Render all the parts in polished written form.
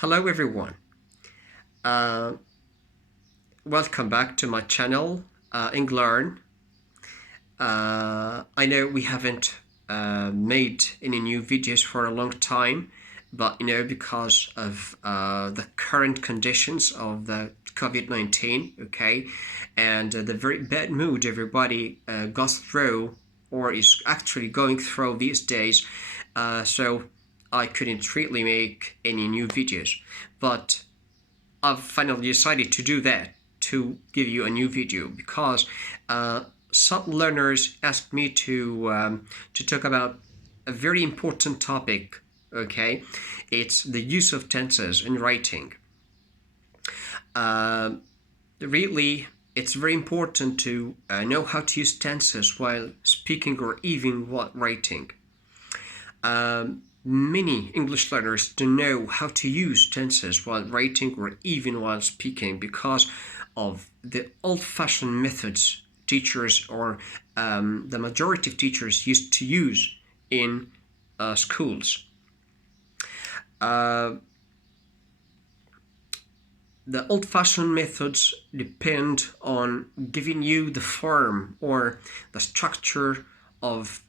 Hello everyone. Uh, Welcome back to my channel, Englearn. I know we haven't made any new videos for a long time, but because of the current conditions of the COVID-19, okay, and the very bad mood everybody goes through or is actually going through these days, so I couldn't really make any new videos. But I've finally decided to do that, to give you a new video, because some learners asked me to talk about a very important topic. Okay, it's the use of tenses in writing. Uh, Really, it's very important to know how to use tenses while speaking or even while writing. Many English learners don't know how to use tenses while writing or even while speaking because of the old-fashioned methods teachers or the majority of teachers used to use in schools. Uh, the old-fashioned methods depend on giving you the form or the structure of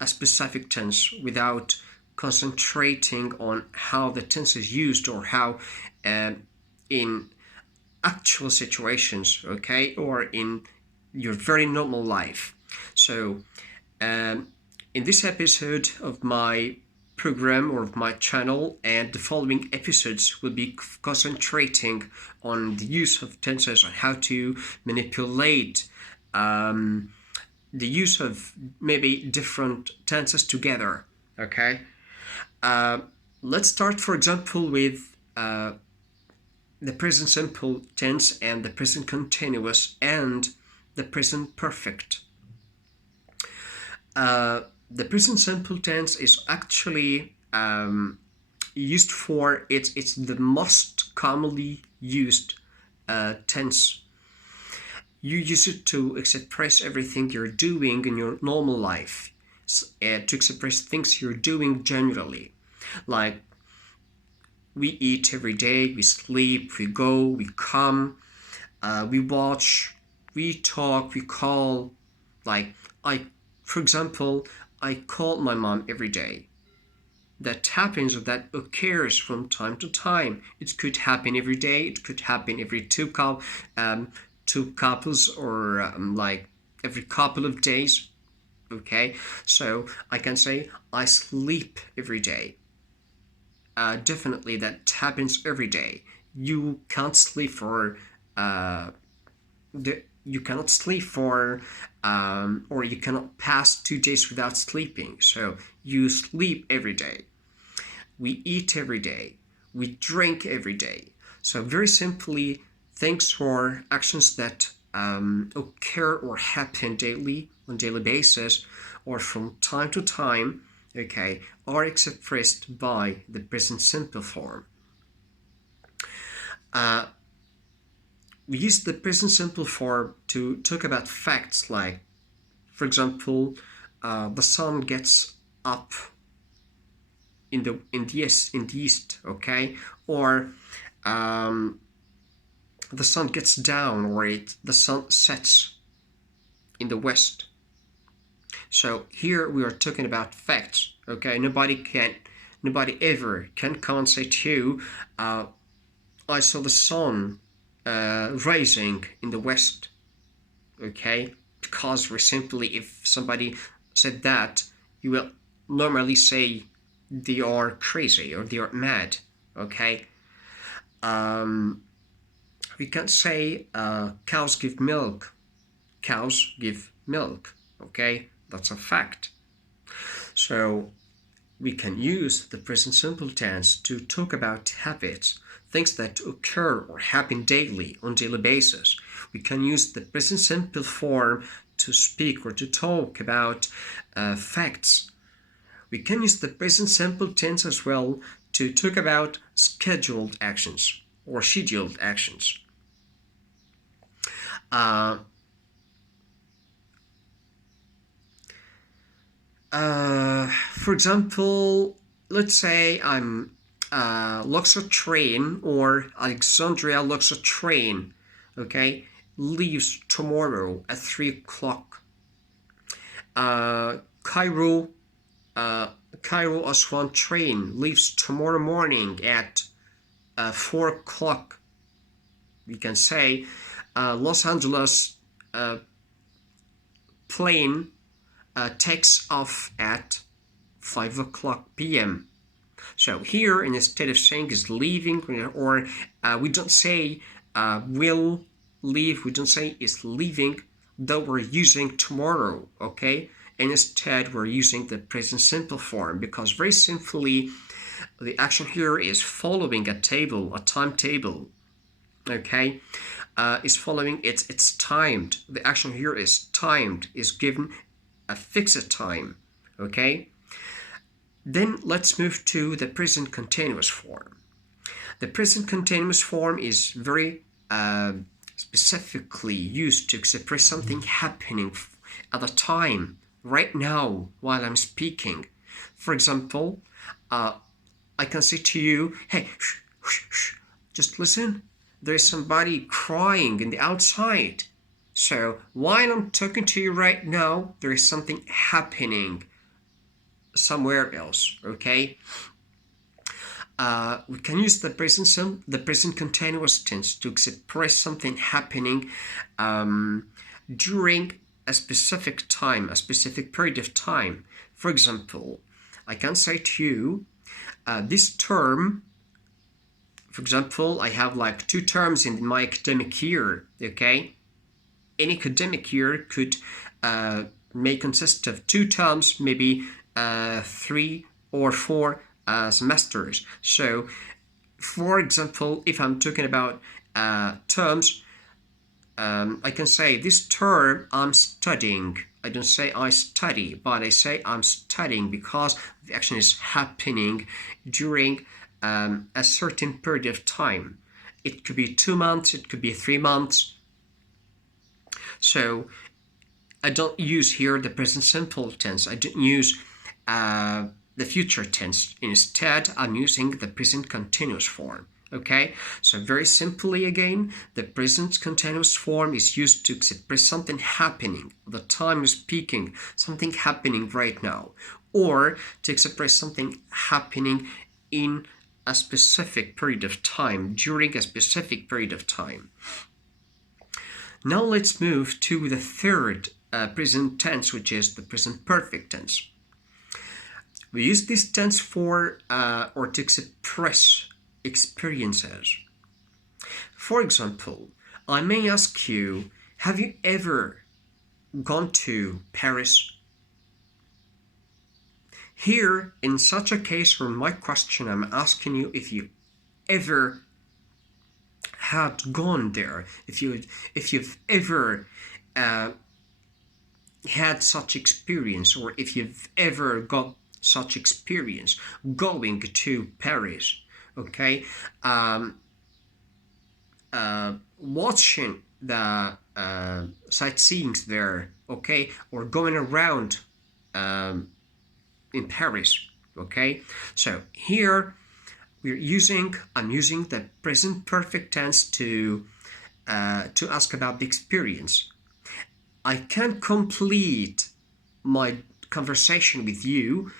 a specific tense without concentrating on how the tense is used or how in actual situations, okay, or in your very normal life. So in this episode of my program or of my channel, and the following episodes will be concentrating on the use of tenses and how to manipulate the use of maybe different tenses together. Okay, uh, let's start, for example, with the present simple tense and the present continuous and the present perfect. The present simple tense is actually used for it's the most commonly used tense. You use it to express everything you're doing in your normal life, to express things you're doing generally, like we eat every day, we sleep, we go, we come, we watch, we talk, we call. Like for example, I call my mom every day. That happens, or that occurs from time to time. It could happen every day. It could happen every two couples, or like every couple of days. Okay, so I can say I sleep every day. Definitely, that happens every day. You can't sleep for you cannot sleep for or you cannot pass 2 days without sleeping. So you sleep every day. We eat every day. We drink every day. So very simply, things or actions that occur or happen daily on daily basis or from time to time, okay, are expressed by the present simple form. We use the present simple form to talk about facts like, for example, the sun gets up in the east, okay, or the sun gets down, or the sun sets in the west. So here we are talking about facts, okay. Nobody ever can come and say to you, I saw the sun rising in the west, okay, because we're simply, if somebody said that, you will normally say they are crazy or they are mad, okay. We can say cows give milk. Cows give milk, okay, that's a fact. So we can use the present simple tense to talk about habits, things that occur or happen daily on daily basis. We can use the present simple form to speak or to talk about facts. We can use the present simple tense as well to talk about scheduled actions or scheduled actions. For example, let's say Luxor train or Alexandria Luxor train, okay, leaves tomorrow at 3 o'clock. Cairo Aswan train leaves tomorrow morning at 4 o'clock. We can say Los Angeles plane takes off at 5 o'clock p.m. So here, instead of saying is leaving, or we don't say will leave, we don't say is leaving, though we're using tomorrow, okay? And instead, we're using the present simple form because very simply, the action here is following a table, a timetable, okay? Is following, it's timed. The action here is timed, is given a fixed time, okay? Then let's move to the present continuous form. The present continuous form is very specifically used to express something happening at the time, right now, while I'm speaking. For example, I can say to you, hey, shh, shh, shh, just listen. There is somebody crying in the outside. So while I'm talking to you right now, there is something happening somewhere else, okay? We can use the present continuous tense to express something happening during a specific time, a specific period of time. For example, I can say to you, this term, for example, I have like 2 terms in my academic year, okay? Any academic year could may consist of 2 terms, maybe 3 or 4 semesters. So, for example, if I'm talking about terms, I can say this term I'm studying. I don't say I study, but I say I'm studying because the action is happening during a certain period of time. It could be 2 months, it could be 3 months. So I don't use here the present simple tense. I don't use the future tense. Instead, I'm using the present continuous form. Okay, so very simply again, the present continuous form is used to express something happening, the time of speaking, something happening right now, or to express something happening in a specific period of time, during a specific period of time. Now let's move to the third present tense, which is the present perfect tense. We use this tense for or to express experiences. For example, I may ask you, have you ever gone to Paris? Here, in such a case, for my question, I'm asking you if you ever had gone there, if you've ever had such experience, or if you've ever got such experience going to Paris, okay? Watching the sightseeing there, okay, or going around in Paris, okay? So here I'm using the present perfect tense to ask about the experience. I can complete my conversation with you.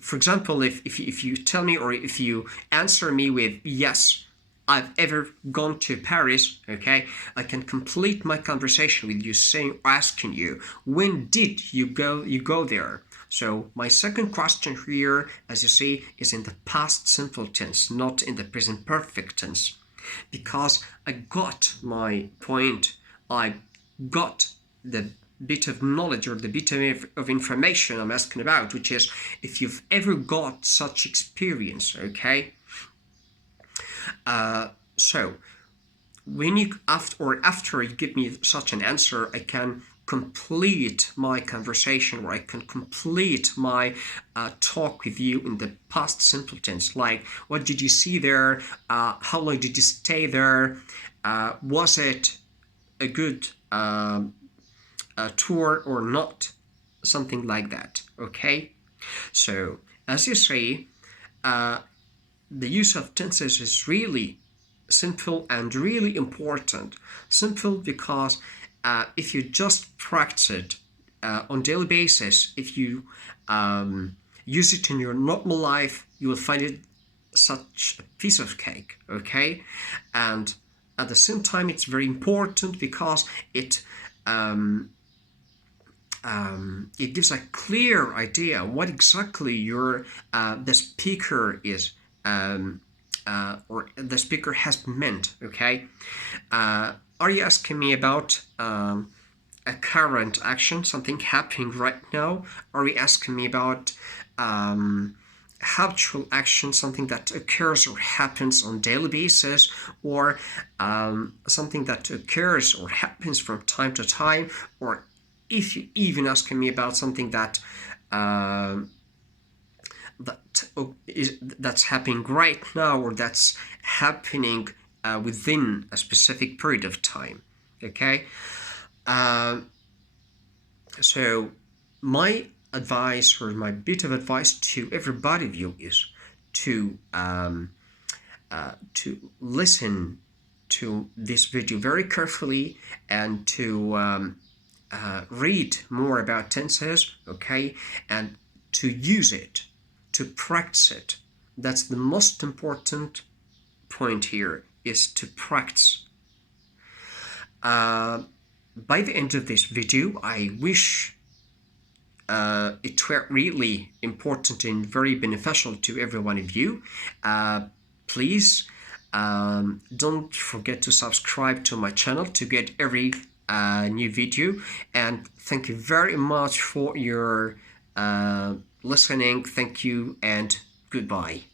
For example, if you tell me, or if you answer me with yes, I've ever gone to Paris, okay, I can complete my conversation with you asking you, when did you go there? So my second question here, as you see, is in the past simple tense, not in the present perfect tense, because I got my point. I got the bit of knowledge or the bit of information I'm asking about, which is if you've ever got such experience, okay? So when you after you give me such an answer, I can complete my conversation, or I can complete my talk with you in the past simple tense, like what did you see there, how long did you stay there, was it a good tour or not, something like that, okay? So as you see, the use of tenses is really simple and really important. Simple because if you just practice it on daily basis, if you use it in your normal life, you will find it such a piece of cake, okay? And at the same time, it's very important because it it gives a clear idea what exactly your the speaker is or the speaker has meant. Okay, are you asking me about a current action, something happening right now? Are you asking me about habitual action, something that occurs or happens on daily basis, or something that occurs or happens from time to time, or if you even asking me about something that that's happening right now, or that's happening within a specific period of time. Okay, so my advice or my bit of advice to everybody of you is to listen to this video very carefully and to read more about tenses, okay, and to use it, to practice it. That's the most important point here, is to practice. By the end of this video, I wish it were really important and very beneficial to every one of you. Please don't forget to subscribe to my channel to get every new video, and thank you very much for your listening. Thank you and goodbye.